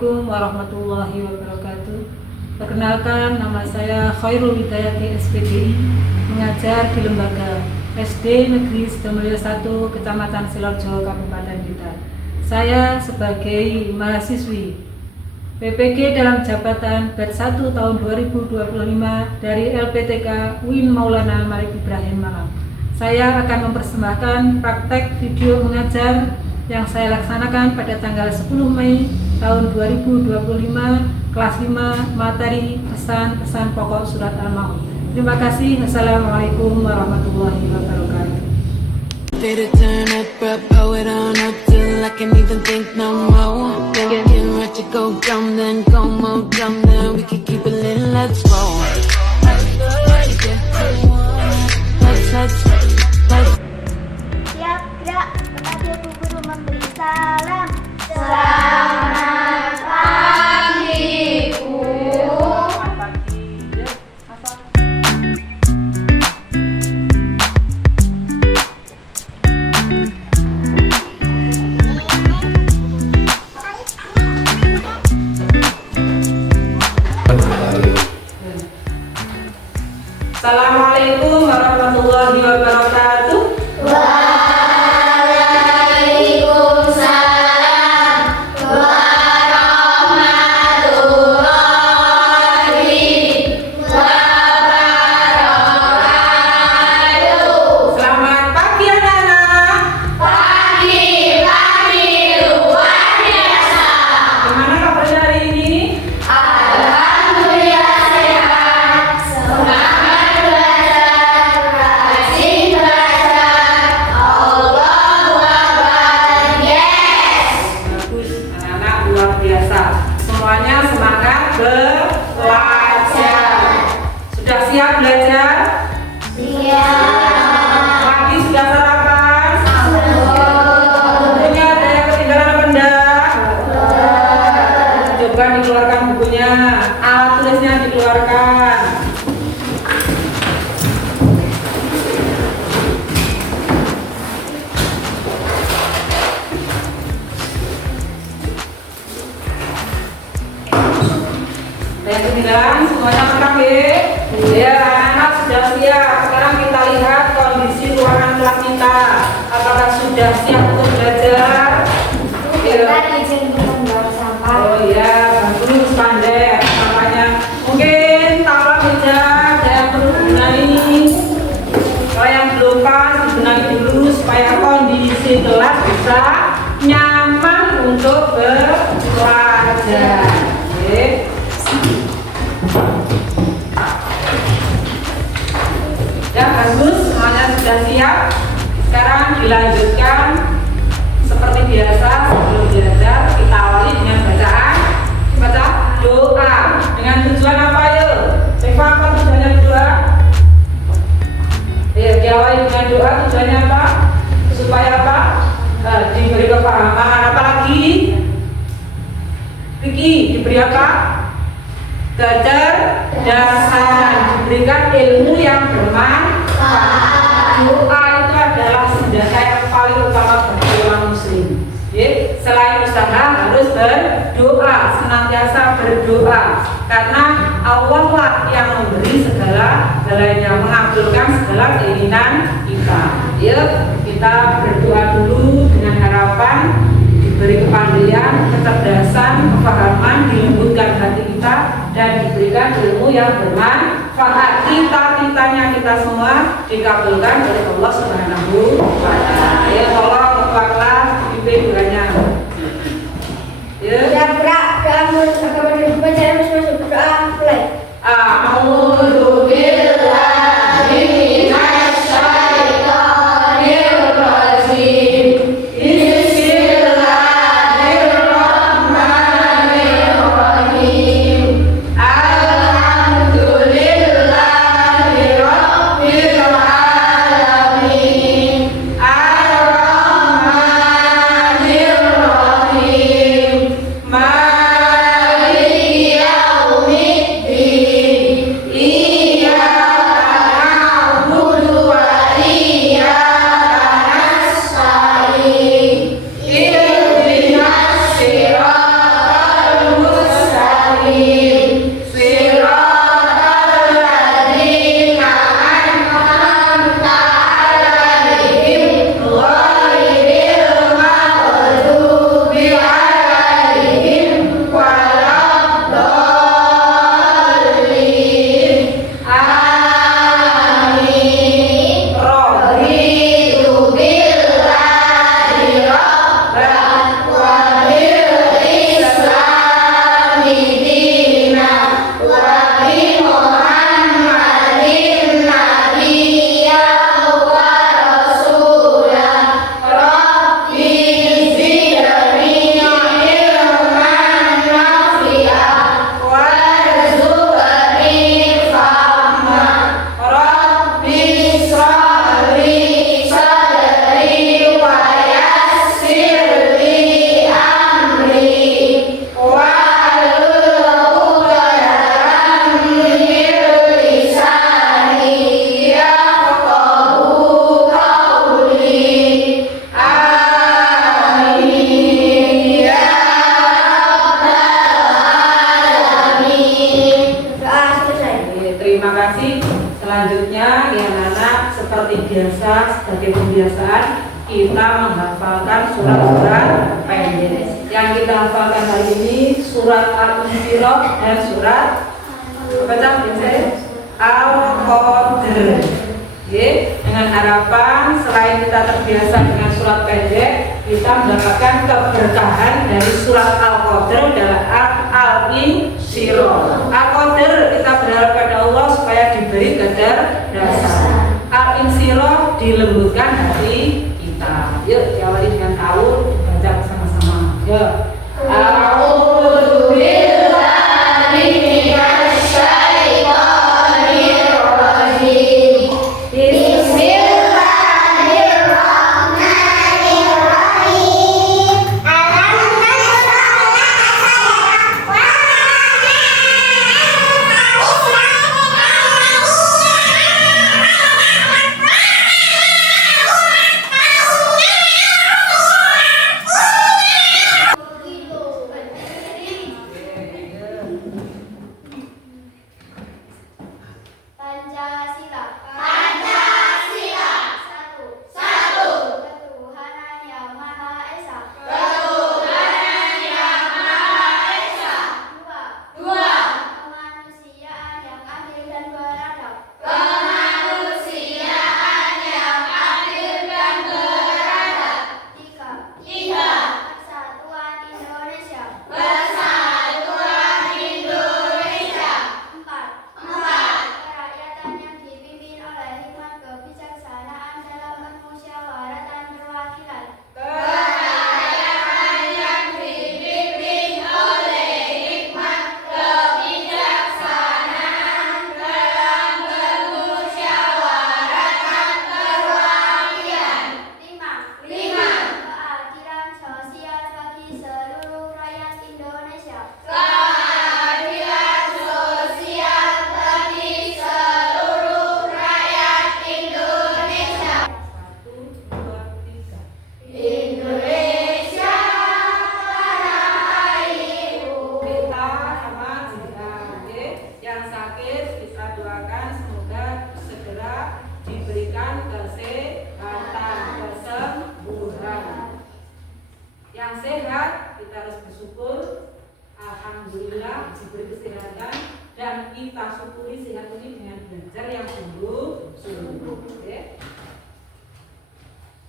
Assalamualaikum warahmatullahi wabarakatuh. Perkenalkan, nama saya Khairul Hidayati SPDI, mengajar di lembaga SD Negeri Sidomulyo 1, Kecamatan Sidoarjo, Kabupaten Blitar. Saya sebagai mahasiswi PPG dalam jabatan batch 1 tahun 2025 dari LPTK UIN Maulana Malik Ibrahim Malang. Saya akan mempersembahkan praktek video mengajar yang saya laksanakan pada tanggal 10 Mei tahun 2025, kelas 5, materi pesan-pesan pokok surat Al-Maun. Terima kasih. Assalamualaikum warahmatullahi wabarakatuh. Turn up, blow it on up till I can't even think no more. Get ready to go dumb, then go more dumb, then we can keep it lit. Let's roll. Let's. Siap gerak, kepada Bu Guru memberi salam. Selamat pagi, Bu. Assalamualaikum warahmatullahi wabarakatuh. Semuanya semangat belajar. Sudah siap belajar? Siap. Pagi sudah sarapan? Bukunya ada yang ketinggalan apa enggak? Coba dikeluarkan bukunya, alat tulisnya dikeluarkan. Yang ketinggalan semuanya lengkap ya? Anak sudah siap. Sekarang kita lihat kondisi ruangan kelas kita. Apakah sudah siap untuk belajar? Oh iya, bagus, pandai sampahnya. Mungkin taruh meja ada yang perlu dibenahi. Kalau yang belum pas dibenahi dulu supaya kondisi kelas bisa nyaman untuk belajar. Ya, bagus, semuanya sudah siap. Sekarang dilanjutkan seperti biasa. Sebelum belajar kita awali dengan baca doa. Dengan tujuan apa yuk? Reva, apa tujuannya doa? Ya, diawali dengan doa. Tujuannya apa? Supaya apa? Diberi kepahaman. Apa lagi? Riki, diberi apa? Kecerdasan, diberikan ilmu yang bermanfaat. Doa itu adalah senjata yang paling utama bagi orang muslim. Selain usaha harus berdoa, senantiasa berdoa, karena Allah lah yang memberi segala-galanya, mengabulkan segala keinginan kita. Yuk, kita berdoa dulu dengan harapan diberi kepandaian, kecerdasan, kepahaman, dilembutkan hati kita, dan diberikan ilmu yang bermanfaat. Cita-citanya kita semua dikabulkan oleh Allah Subhanahu wa Ta'ala. Ya, tolong ketua kelas pimpin doanya. Ya, gerak, kamu akan baca masuk doa mulai. A'udzu billahi minasy syaithanir rajim. Maria seperti biasa sebagai pembiasaan kita menghafalkan surat-surat pendek. Yang kita hafalkan hari ini surat Al-Insyirah dan surat baca biasanya Al-Qadr. Dengan harapan selain kita terbiasa dengan surat pendek, kita mendapatkan keberkahan dari surat Al-Qadr dan Al-Insyirah. Al-Qadr kita berharap pada Allah supaya diberi qadar dasar. Al-Insyirah dilembutkan hati kita. Yuk diawali dengan tahu, baca bersama-sama. Yuk. A'udzu billahi minasy syaithanir rajim.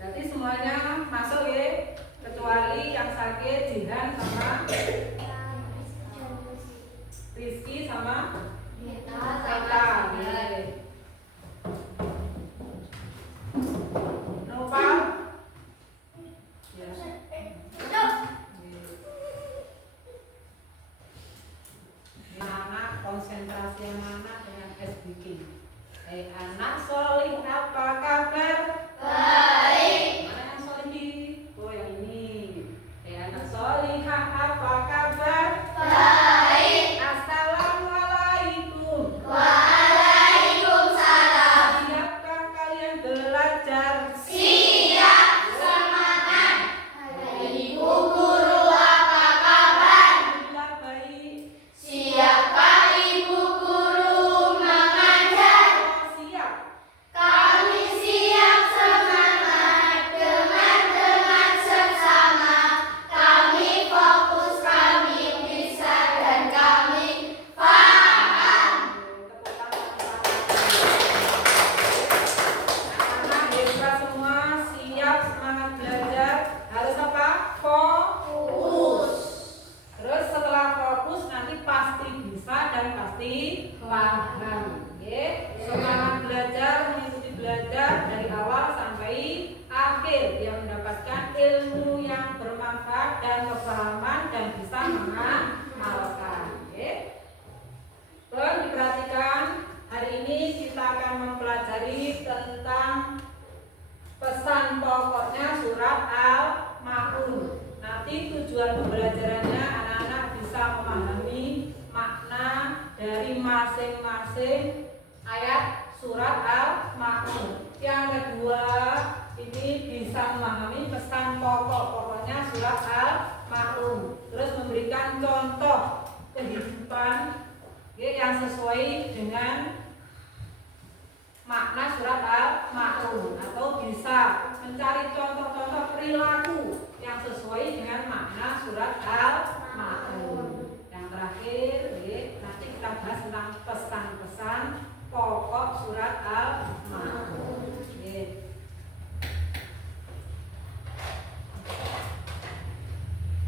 Jadi semuanya masuk ya, kecuali yang sakit Jihan sama Rizky sama Teta. Nopal. Anak konsentrasi anak dengan SBK. Anak solih apa kabar? Baik. Mana yang solih? Oh yang ini. Anak solihah apa kabar? Baik. Assalamualaikum. Waalaikumsalam. Siapkah kalian belajar? Siap. Semangat. Ibu guru apa kabar? Alhamdulillah baik. Siapkah ibu guru mengajar? Siap. Kami siap semangat dengan sesama. Kami fokus, kami bisa dan kami paham. Anak hebat semua, siap semangat belajar. Harus apa? Fokus. Terus setelah fokus nanti pasti bisa dan pasti paham. Oke? Semangat belajar, mengikuti belajar dari awal sampai akhir yang mendapatkan ilmu yang bermanfaat dan kepahaman dan bisa mengamalkan. Oke? Tolong diperhatikan, hari ini kita akan mempelajari tentang pesan pokoknya surat Al-Ma'un. Nanti tujuan pembelajarannya anak-anak bisa memahami makna dari masing-masing ayat surat Al-Ma'un. Yang kedua, ini bisa memahami pesan pokoknya surat Al-Ma'un. Terus memberikan contoh kehidupan yang sesuai dengan makna surat Al-Ma'un, atau bisa mencari contoh-contoh perilaku yang sesuai dengan makna surat Al-Ma'un. Yang terakhir, nanti kita bahas tentang pesan-pesan pokok surat Al-Ma'un.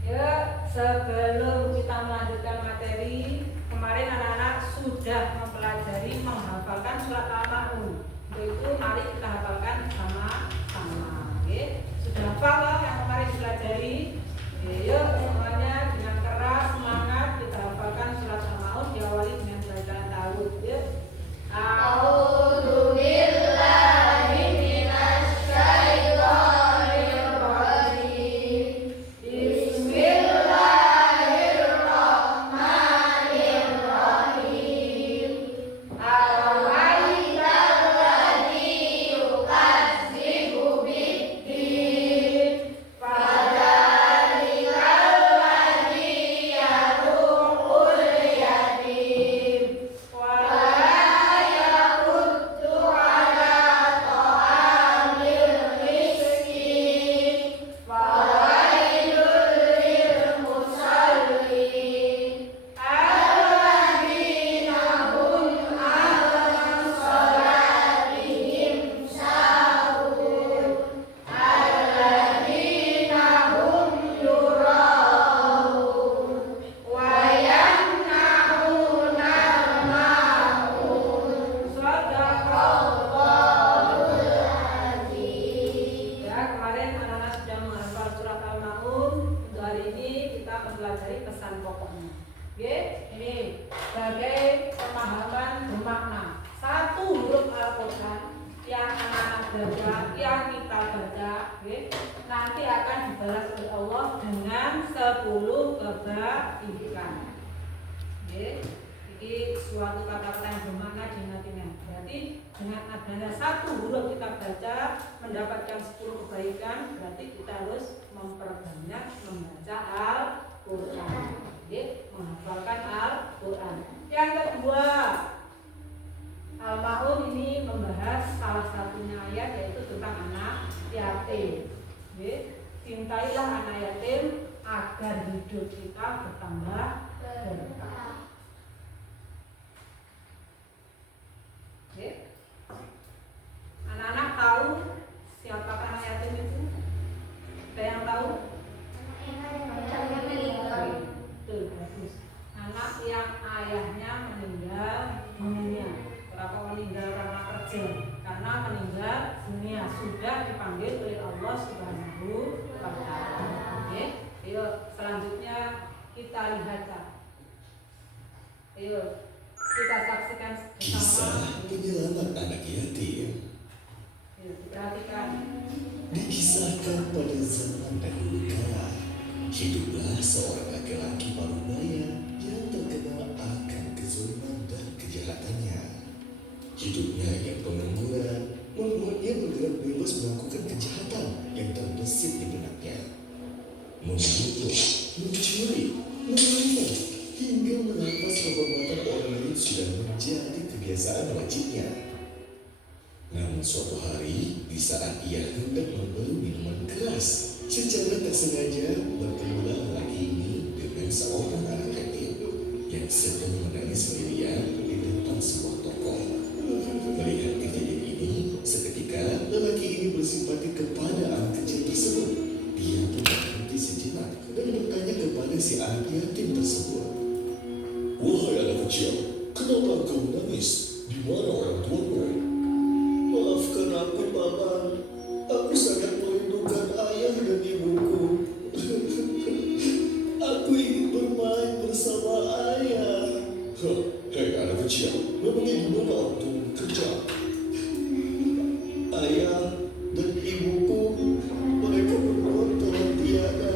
Ya, sebelum kita melanjutkan materi, kemarin anak-anak sudah mempelajari menghafalkan surat Al-Ma'un. Untuk itu mari kita hafalkan sama-sama. Sudah hafal loh yang kemarin dipelajari? Yuk semuanya dengan keras semangat kita hafalkan surat Al-Ma'un, diawali dengan bacaan ta'awudz. Yuk. A'udzu billahi minasy syaithanir rajim. Bismillahirrahmanirrahim. Ar-Rahmanir Rahim. Yukadzibu biddin. Fadzalikal ladzi yad'ul yatim. Nanti akan dibalas oleh Allah dengan 10 kebaikan. Ini suatu kata-kata yang bermakna di hatinya. Berarti dengan adanya satu huruf kita baca mendapatkan 10 kebaikan, berarti kita harus memperbanyak membaca Al-Quran, menghafalkan Al-Quran. Yang kedua, Al-Ma'un ini membahas salah satunya ayat yaitu tentang anak yatim. Cintailah anak yatim agar hidup kita bertambah berkah. Anak-anak tahu siapa anak yatim itu? Ada yang tahu? Betul, bagus. Anak yang ayahnya meninggal dunia. Berapa meninggal karena kerja? Karena meninggal dunia sudah dipanggil oleh Allah Subhanahu wa Ta'ala. Ayo selanjutnya kita lihat. Ayo kita saksikan Kisah penyelamat anak yatim. Perhatikan. Dikisahkan pada zaman dahulu kala, hiduplah seorang laki-laki parubaya yang terkenal akan kezaliman dan kejahatannya. Hidupnya yang pengangguran membuatnya bergerak bebas melakukan kejahatan yang terbesit di benaknya. Membunuh, mencuri, merampok, hingga merampas kehormatan orang lain sudah menjadi kebiasaan wajibnya. Namun suatu hari, di saat ia hendak membeli minuman keras, secara tak sengaja bertemulah lelaki ini dengan seorang anak yatim yang sedang menangis sendirian di depan sebuah toko. Melihat kejadian ini, seketika lelaki ini bersimpati kepada anak kecil tersebut. Dia pun berhenti sejenak dan bertanya kepada si anak yatim tersebut. "Wahai anak kecil, kenapa kau menangis? Di mana orang tuamu?" "Maafkan aku, Paman. Aku sangat merindukan ayah dan ibuku. Aku ingin bermain bersama ayah." "Hei anak kecil, memangnya di mana orang tuamu bekerja?" "Ayah dan ibuku, mereka berdua telah tiada.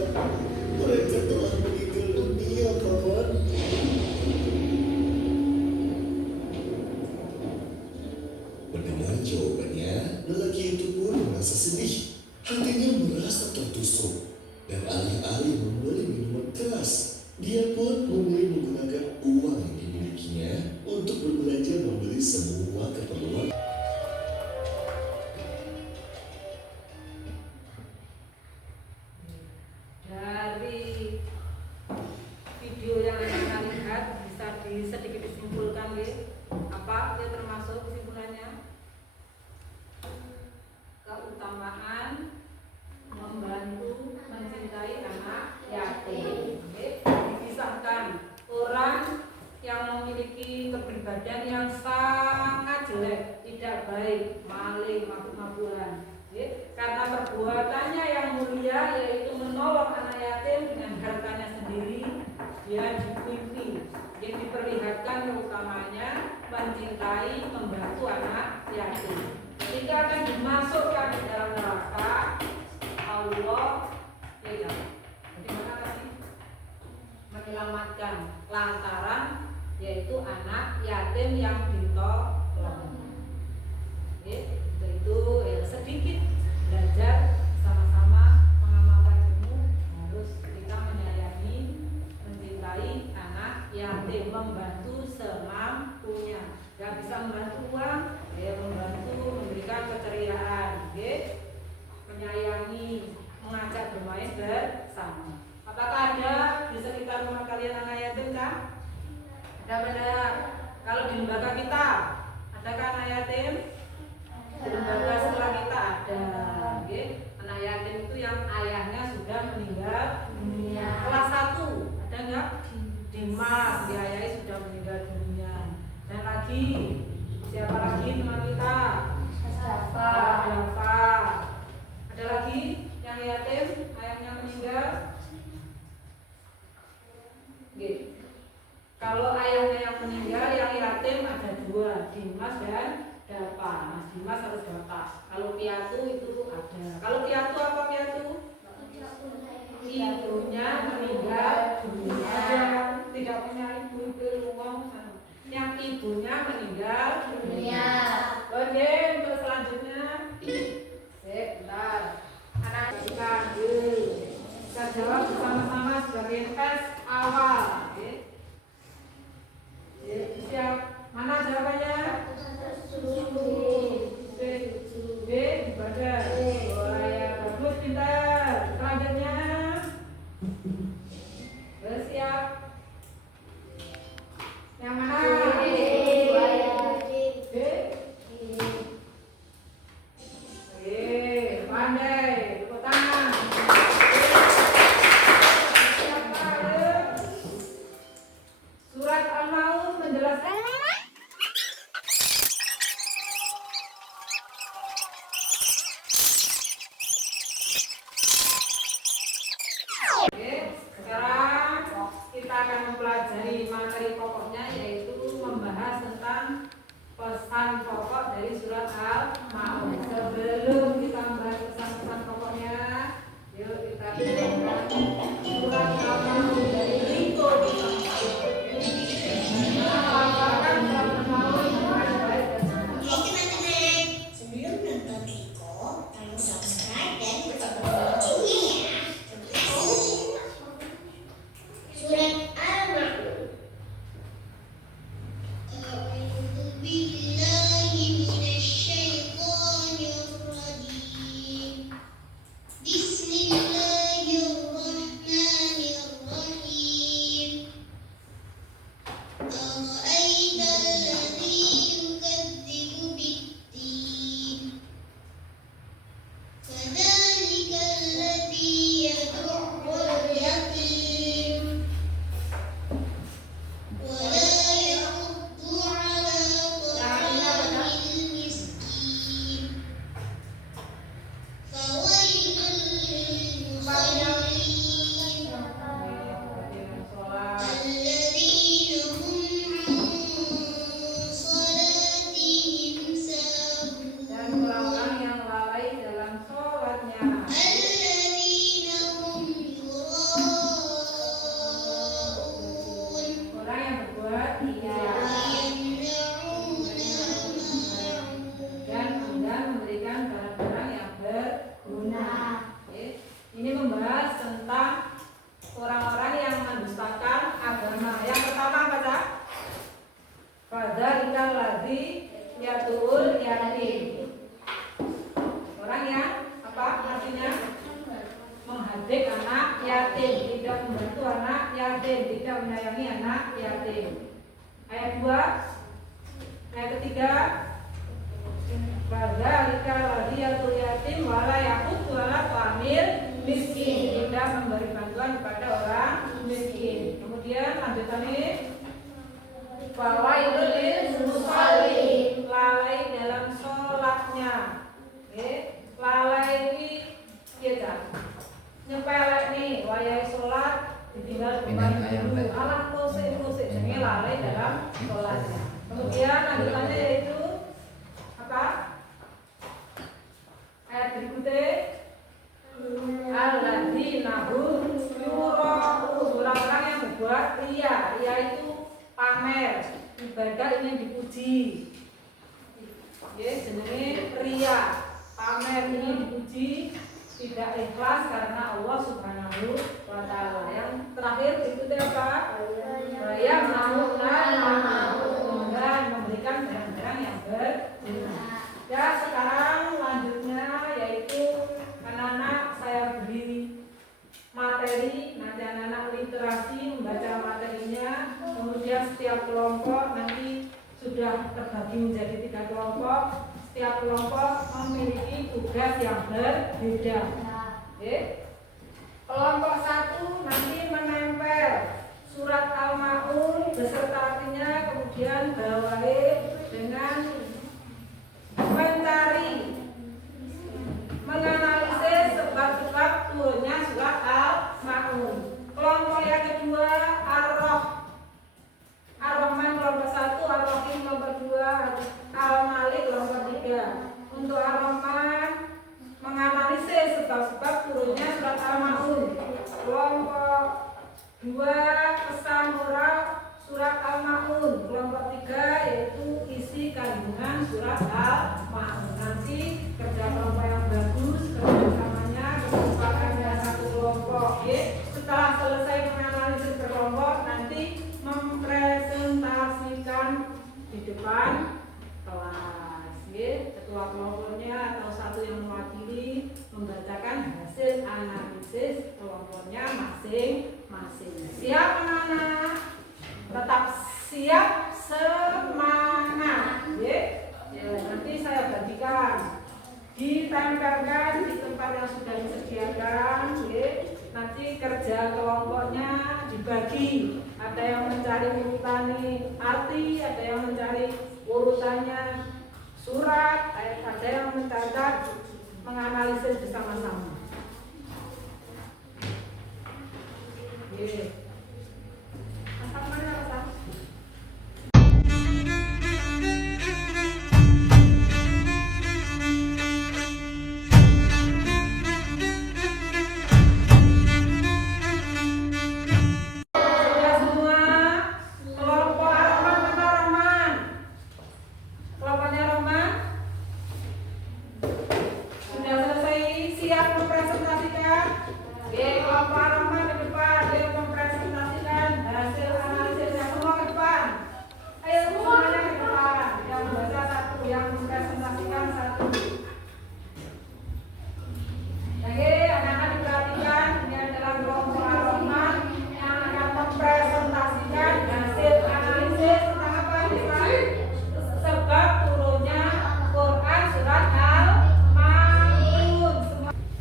Mereka telah meninggal dunia, Paman." Mendengar jawabannya, lelaki itu pun merasa sedih. Hatinya merasa tertusuk. Dan alih-alih membeli minuman keras, dia pun memulai menggunakan uang yang dimilikinya untuk berbelanja membeli semua keperluan. video yang Anda lihat bisa sedikit disimpulkan ya. Apa yang termasuk kesimpulannya? Keutamaan membantu mencintai anak yatim. Dipisahkan orang yang memiliki kepribadian yang sangat jelek, tidak baik, maling, mabuk-mabukan. Karena perbuatannya yang mulia yaitu menolong anak yatim dengan hartanya sendiri, dia dipimpin. Yang diperlihatkan keutamanya mencintai, membantu anak yatim. Ketika akan dimasukkan ke dalam neraka, Allah menyelamatkan lantaran yaitu anak yatim yang ditolong. Itu ya, sedikit belajar sama-sama mengamalkan ilmu, harus kita menyayangi, mencintai anak yatim, membantu semampunya. Gak bisa membantu uang, ya membantu memberikan keceriaan, menyayangi, mengajak bermain bersama. Apakah ada di sekitar rumah kalian anak yatim kan? Ada benar. Kalau di lembaga kita, adakah anak yatim? Di lembaga sekolah kita ada. Anak yatim itu yang ayahnya sudah meninggal dunia. Kelas 1 ada nggak? Dimas, ayahnya sudah meninggal dunia. Dan lagi siapa lagi teman kita? Dafa. Ada lagi yang yatim ayahnya meninggal? Kalau ayahnya yang meninggal, yang yatim ada 2, Dimas dan Dafa. Mas Dimas harus Dafa. Kalau piatu itu ada. Kalau piatu apa piatu? Ibunya meninggal dunia. Tidak punya ibu itu uang. Yang ibunya meninggal dunia. Oke, untuk selanjutnya. Bentar. Anak kita kita jawab bersama-sama sebagai tes awal. Siap. Mana jawabannya? B ibadah. Oh ya, bagus, pintar. Selanjutnya. Siap. Yang mana? B. Pandai. Tepuk tangan. Surat Al-Maun menjelaskan sekarang kita akan mempelajari materi pokoknya, yaitu membahas tentang pesan pokok dari surat Al-Maun. Sebelum kita membahas pesan-pesan pokoknya, yuk kita belajar surat Al-Maun dari Riko. Sebelum nonton Riko, tolong subscribe dan tekan loncengnya ya. Surat Al-Maun. A'udzu billahi minasyaitonir rajim. Bismillahirrahmanirrahim. tidak menyayangi anak yatim. Ayat 2. Ayat ketiga, Fadzalika wadiyatul yatim wala yaqut wala famil miskin, tidak memberi bantuan kepada orang miskin. Kemudian lanjutannya, fawailul lil musallin, lalai dalam sholatnya. Lalai ini kita nyepelek nih, wayai sholat ditinggal kembali dulu. Alah musik jadi lalai dalam sholatnya. Kemudian lanjutannya yaitu apa? Ayat berikutnya, alladzina hum yura'un, orang-orang yang berbuat ria. Ria itu pamer, ibadah ingin dipuji. Ya, jenenge ria, pamer ingin dipuji, tidak ikhlas karena Allah Subhanahu wa taala. Yang terakhir berikutnya apa? Ria dan memberikan barang-barang yang berguna. Ya, sekarang lanjutnya yaitu anak-anak saya beri materi, nanti anak-anak literasi membaca materinya, kemudian setiap kelompok nanti sudah terbagi menjadi 3 kelompok, setiap kelompok memiliki tugas yang berbeda. Kelompok 1 nanti menempel surat Al-Ma'un beserta artinya, kemudian bawahi dengan mencari, menganalisis sebab-sebab turunnya surat Al-Ma'un. Kelompok yang kedua Ar-Rahman kelompok 1, Ar-Rahim kelompok 2, Al-Malik kelompok 3. Untuk Ar-Rahman menganalisis sebab-sebab turunnya surat Al-Ma'un. Kelompok 2 pesan moral surat Al-Ma'un. Kelompok 3 yaitu isi kandungan surat Al-Ma'un. Nanti kerja kelompok yang bagus, kerjasamanya kesempatannya satu kelompok. Setelah selesai menganalisis berkelompok, nanti mempresentasikan di depan kelas. Ketua kelompoknya atau satu yang mewakili membacakan hasil analisis kelompoknya masing-masing. Siap anak-anak? Tetap siap, semangat. Ya, nanti saya bagikan, ditempelkan di tempat yang sudah disediakan. Nanti kerja kelompoknya dibagi. Ada yang mencari urutan arti, ada yang mencari urutannya surat, ada yang mencatat, menganalisis bersama-sama. Masak mana masak? Sudah semua? Kelompok Ar-Rahman mana Rahman? Kelompoknya Rahman? Sudah selesai siap mempresentasikan? Kelompok Ar-Rahman ke depan, dia mempresentasikan hasil analisisnya. Semua ke depan. Ayo semuanya ke depan. Yang membaca satu, yang mempresentasikan satu. Oke, anak-anak diperhatikan, ini adalah kelompok Ar-Rahman yang akan mempresentasikan hasil analisis tentang apa nih Pak? Sebab turunnya Quran surat Al-Ma'un.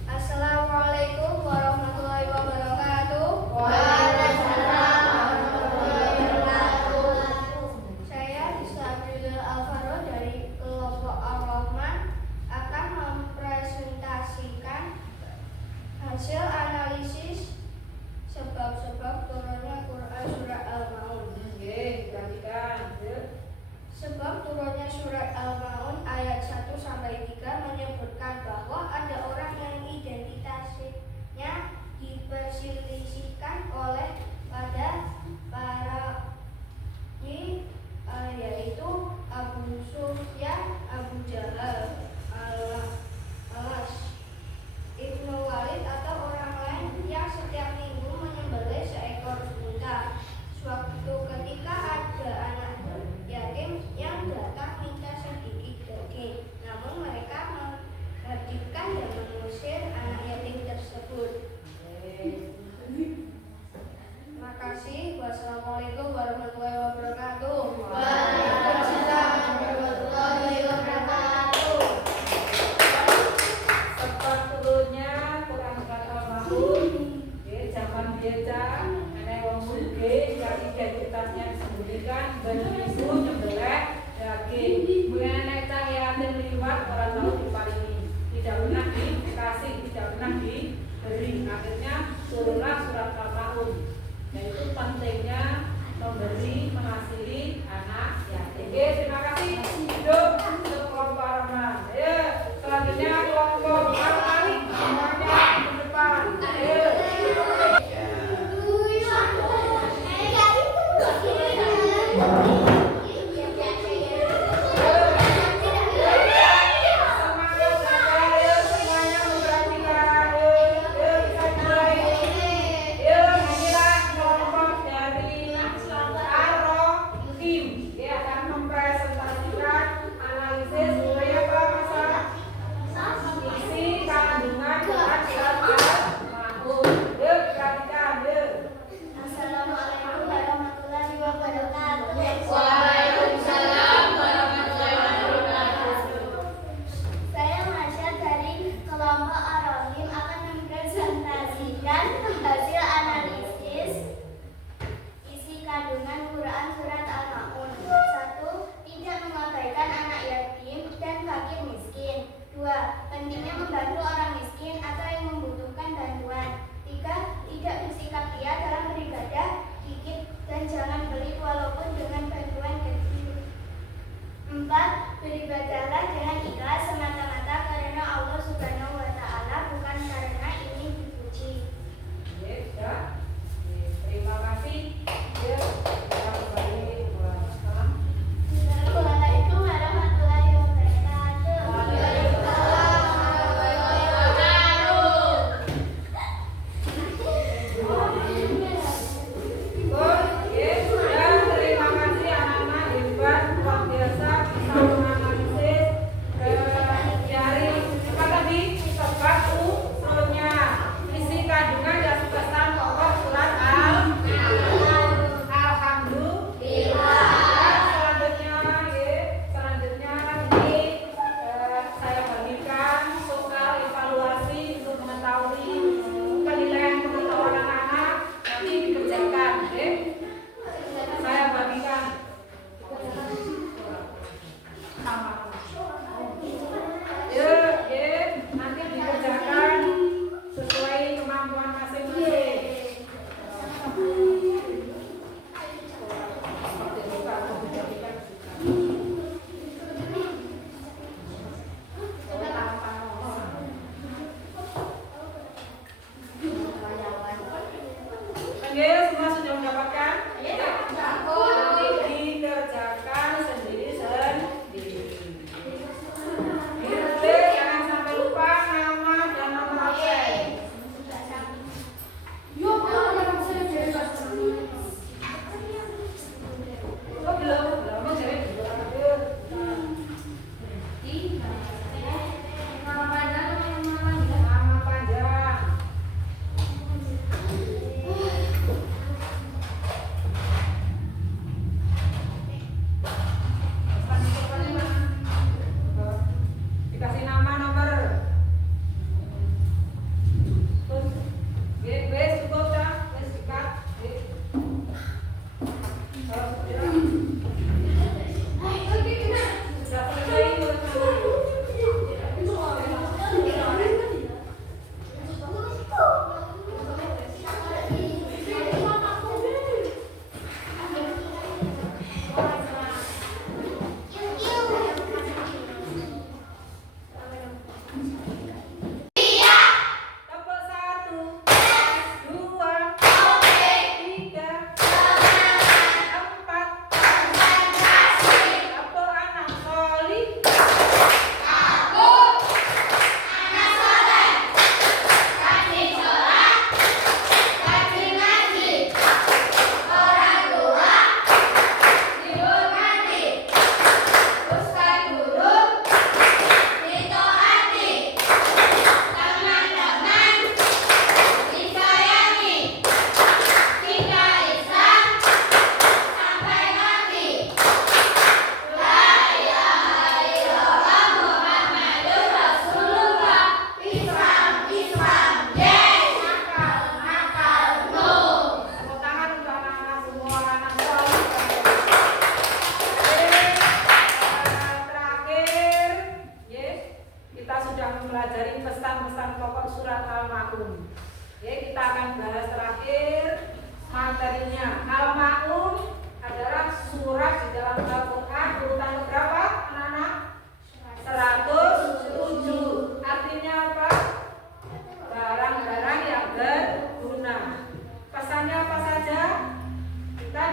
Assalamualaikum warahmatullahi wabarakatuh. Waalaikumsalam warahmatullahi wabarakatuh. Saya Rizka Abdul Alvaro dari kelompok Ar-Rahman akan mempresentasikan hasil analisis sebab-sebab turunnya Quran surat Al-Ma'un. Perhatikan. Sebab turunnya surat Al-Ma'un ayat 1 sampai 3 menyebutkan bahwa ada orang yang identitasnya diperselisihkan oleh pada para yaitu Abu Sufyan, Abu Jahal, Alas, Ibnu Walid atau orang lain yang setiap minggu menyembelih seekor unta. Suatu ketika ada anak yatim yang datang minta sedikit Assalamualaikum warahmatullahi wabarakatuh. Waalaikumsalam warahmatullahi wabarakatuh. Sepatutnya kurang kata mahun. Zaman biasa, nenek wong muge yang identitasnya disembunyikan beribu nyembelih daging. Nenek cah yatim liwat orang tahu diparingi, tidak pernah dikasih, tidak pernah diberi. Akhirnya turunlah surat Al-Maun. Yaitu pentingnya memberi, mengasihi anak yatim. Oke, terima kasih. Hidup untuk kelompok Rahman. Ayo, selanjutnya kelompok Al-Mali. Semuanya ke depan. Ayo. Thank you.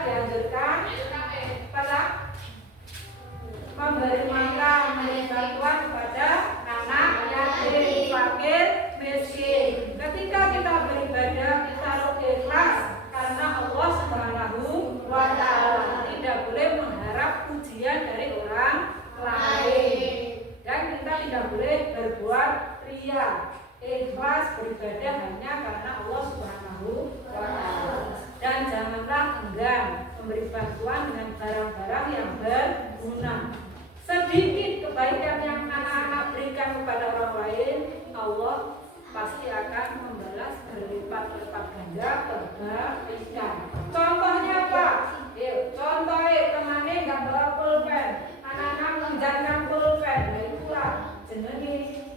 dianjurkan pada memberi makan, memberi bantuan kepada anak yatim, fakir, miskin. Ketika kita beribadah, kita harus ikhlas karena Allah Subhanahu wa Ta'ala. Tidak boleh mengharap pujian dari orang lain, dan kita tidak boleh berbuat ria. Ikhlas beribadah hanya karena Allah Subhanahu wa Ta'ala. Dan janganlah enggan memberi bantuan dengan barang-barang yang berguna. Sedikit kebaikan yang anak-anak berikan kepada orang lain, Allah pasti akan membalas berlipat-lipat ganda kebaikan. Contohnya apa? Contohnya temannya nggak bawa pulpen, anak-anak menjalankan pulpen. Nah itulah jenis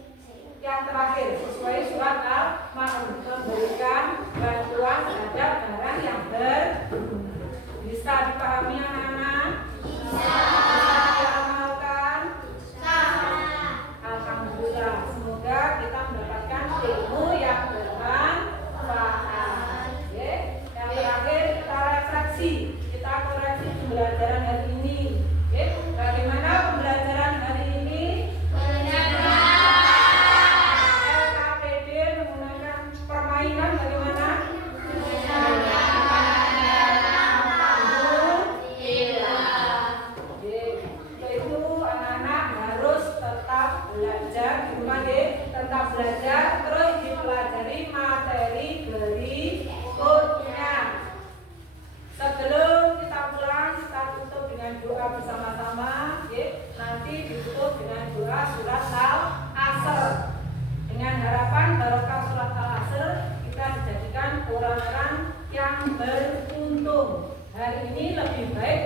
yang terakhir sesuai surat Al-Maun, memberikan bantuan terhadap barang yang berguna. Bisa dipahami anak-anak? Bisa. Diamalkan? Bisa. Alhamdulillah. Semoga kita mendapatkan ilmu yang bermanfaat. Yang terakhir kita refleksi, kita koreksi pembelajaran hari ini. Bagaimana pembelajaran hari ini? LKPD menggunakan permainan bagaimana? Itu anak-anak harus tetap belajar di rumah tetap belajar, terus dipelajari materi berikutnya. Sebelum kita pulang, kita tutup dengan doa bersama-sama. Nanti ditutup dengan doa surat Al-Asr. Dengan harapan barokah surat Al-Asr kita dijadikan orang-orang yang beruntung. Hari ini lebih baik